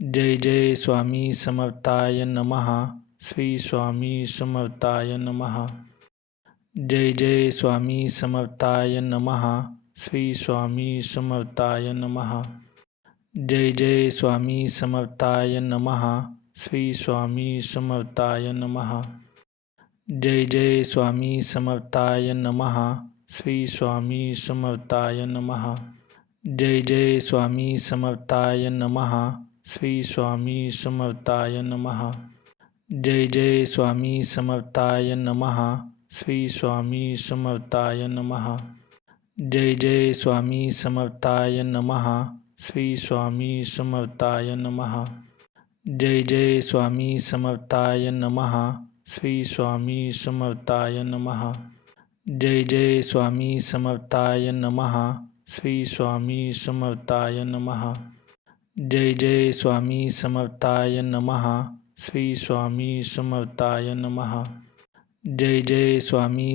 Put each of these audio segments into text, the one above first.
جے جے سوامی سمرتایا نمہ سری سوامی سمرتایا نمہ جے جے سوامی سمرتایا نمہ سری سوامی سمرتایا نمہ جے جے سوامی سمرتایا نمہ سری سوامی سمرتایا نمہ جے جے سوامی سمرتایا نمہ سری سوامی سمرتایا نمہ جے جے سوامی سمرتایا نمہ سی سوامی سمتا نم جی سوی سمتا شری سوی سمتا نم جی جی سوی سمتا شری سوی سمتا نم جی جی سوی سمتا شری سوی سمتا نم جی سامی سمتا نم سوی سمتا نما جامی سمرتا سمتا نم جما سمرتا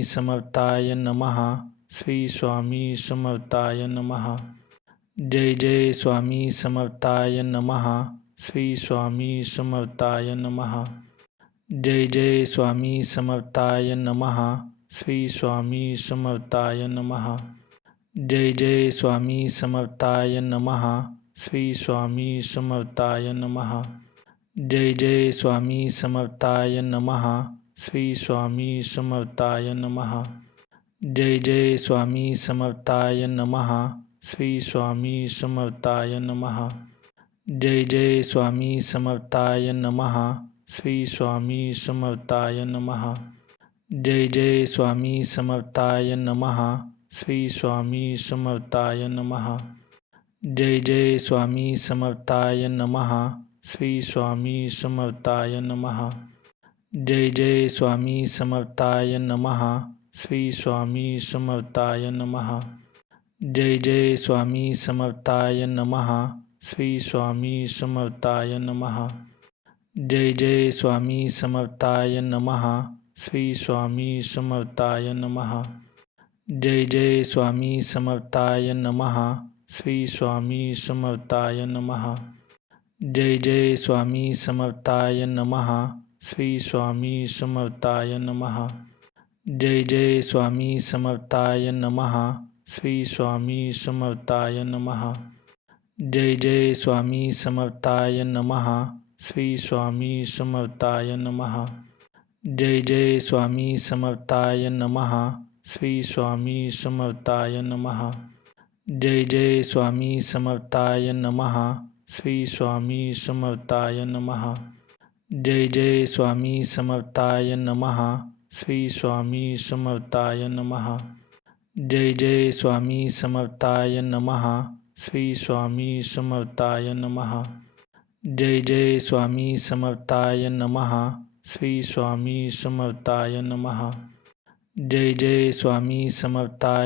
سمتا نم جما سمرتا سمتا نم جی جامی سمرتا جی جی سوی سمرتا ری سوامی سمتا جے جے سوامی سمتا نم سوی سمتا جی جی سوی سمتا نم سوی سمتا نم جی سوی سمتا نم سوی سمتا نم جی جی سوامی سمتا نم سوی سمتا نما جام سمتا سمتا نم جی جی سوی سمتا شری سوی سمتا نم جی جی سوی سمتا شری سوی سمتا نم جی جامی سمتا نم سوی سمتا نم جی جامی سمتا نم سی سوی سمتا نم جی جی سوی سمتا نم سوی سمتا نم جی جی سوی سمتا نم سوی سمتا نم جی جی سوی سمتا نم سوی سمتا نم جی جای سمرتا سمتا نما جی جی سوی سمرتا جی جی سوی سمرتا جامی سمرتا جامی سمرتا جامی سمرتا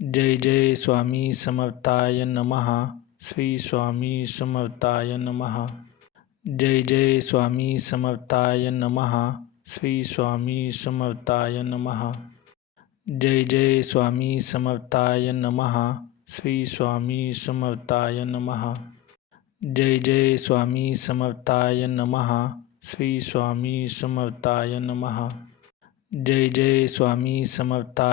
جی جی سوی سمرتا سمتا نم جما سمتا سمتا نم جی جامی سمرتا سمتا نم جی جامی سمرتا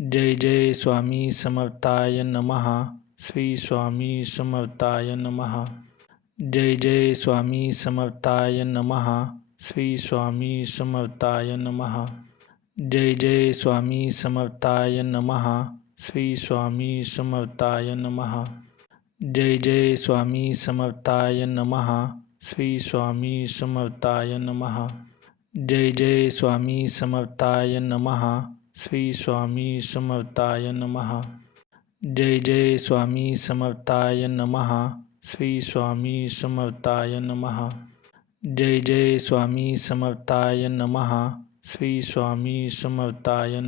جی جی سوی سمرتا جی جی سوی سمرتا جامی سمرتا جامی سمرتا جی جی سوی سمرتا سری سوامی سمتا نم جی نمہ سوی سمتا سوامی سوی نمہ سری سوامی جی نمہ سمتا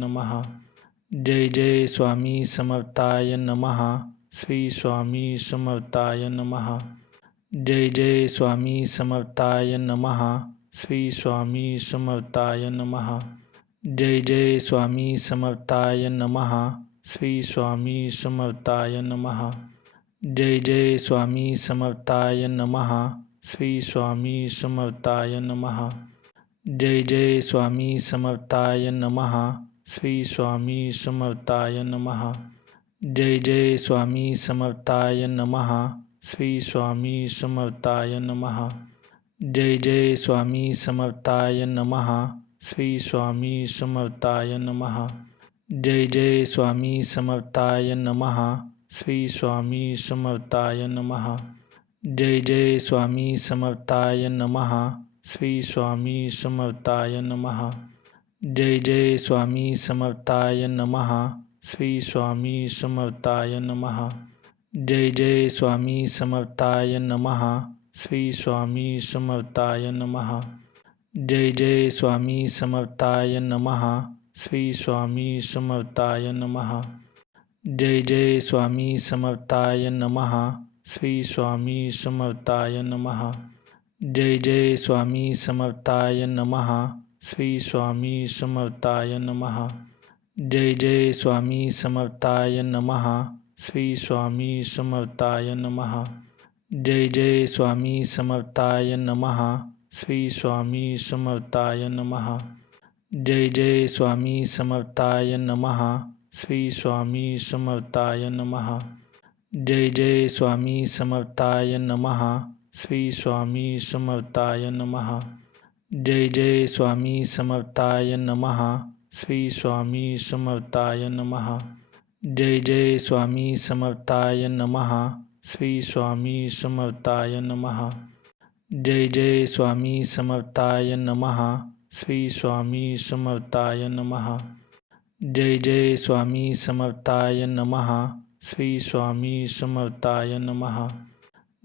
شری سوامی نم نمہ سری سوامی سوی نمہ نم جی سوامی سوی نمہ سری سوامی سمتا نمہ جامی سمرتا سمتا نم جما سمرتا سمتا نم جی جی سوی سمرتا جی جی سوی سمرتا سمتا نم جی جامی سمرتا سی سوی سمتا نم جی جی سوی سمتا شری سوی سمتا نم جی جی سوی سمتا سری سوی سمتا نم جی سامی سمتا شری سوی سمتا نم جی جی سامی سمتا شری سوی سمتا نم جام سمرتا شری سوی سمتا نم جی جامی سمرتا جی جی سوی سمتا نم سوی سمتا نم جی جامی سمرتا جامی سمتا نم سی سوی سمرتا جی جی سوی سمرتا سمتا نم جم سمرتا جامی سمر نم اسمی سمتا نم جی جامی سمرتا سمتا نما جی جی سوی سمرتا جی جی سوی سمرتا جامی سمرتا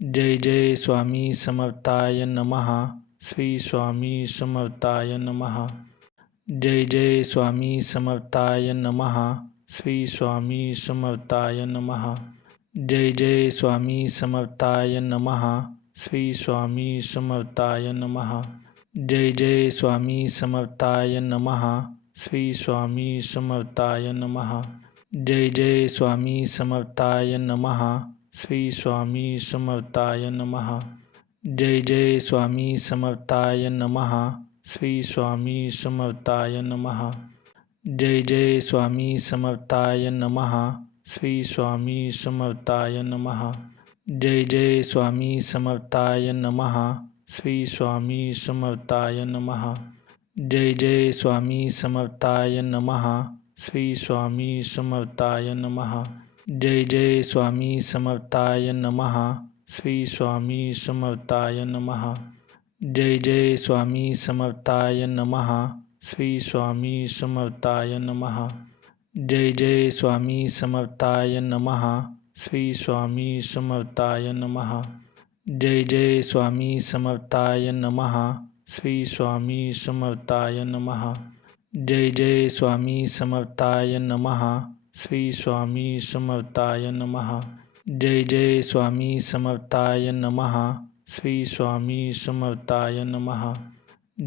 جی جی سوی سمرتا جی جی سوی سمرتا سی سوی سمتا نم جی جی سوی سمتا نم سوی سمتا جی جی سوی سمتا نم سوی سمتا نم جی جی سوی سمتا نم سوی سمتا نم جی جی سوی سمتا نم سوی سمتا نم جام سمرتا سمتا نم جما سمرتا جی جی سوی سمرتا جی جی سوی سمرتا سی سوی سمتا نم جے سوی سمتا نم سوی سمتا نم جی سوی سمتا نم اسمی سمتا جی جی سوی سمتا شری سوی سمتا نم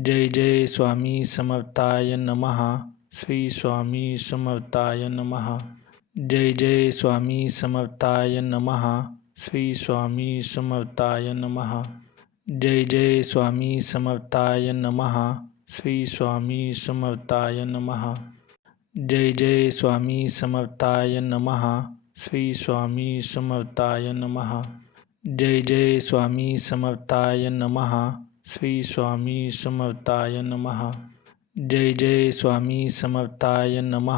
جی جامی سمتا نم سوی سمتا نم جے جے سوامی سمرتایا نمہ سری سوامی سمرتایا نمہ جے جے سوامی سمرتایا نمہ سری سوامی سمرتایا نمہ جے جے سوامی سمرتایا نمہ سری سوامی سمرتایا نمہ جے جے سوامی سمرتایا نمہ سری سوامی سمرتایا نمہ جے جے سوامی سمرتایا نمہ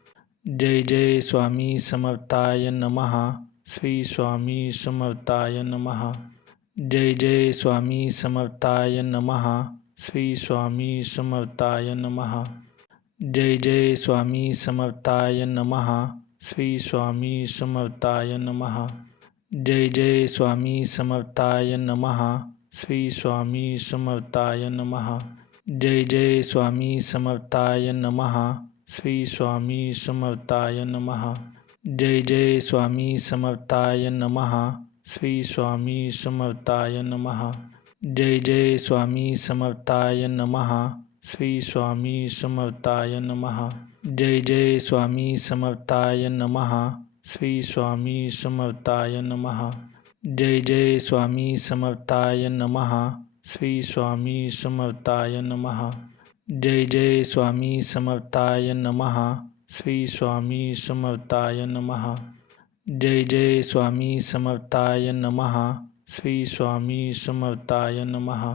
جی جی سوی سمرتا جامی سمر نم اسم سمرتا جی جی سوی سمرتا جی جی سوی سمرتا سی سوامی سمتا نم جی سوی سمتا نم شری سو سمتا نم جی جی سوی سمتا نم سوی سمتا جی جی سوی سمتا نم سوی سمتا نم جی جمی سوامی سمتا نما جامی سمتا نم سوامی سمتا نم جی جی سوامی سمتا نم سوی سمتا نما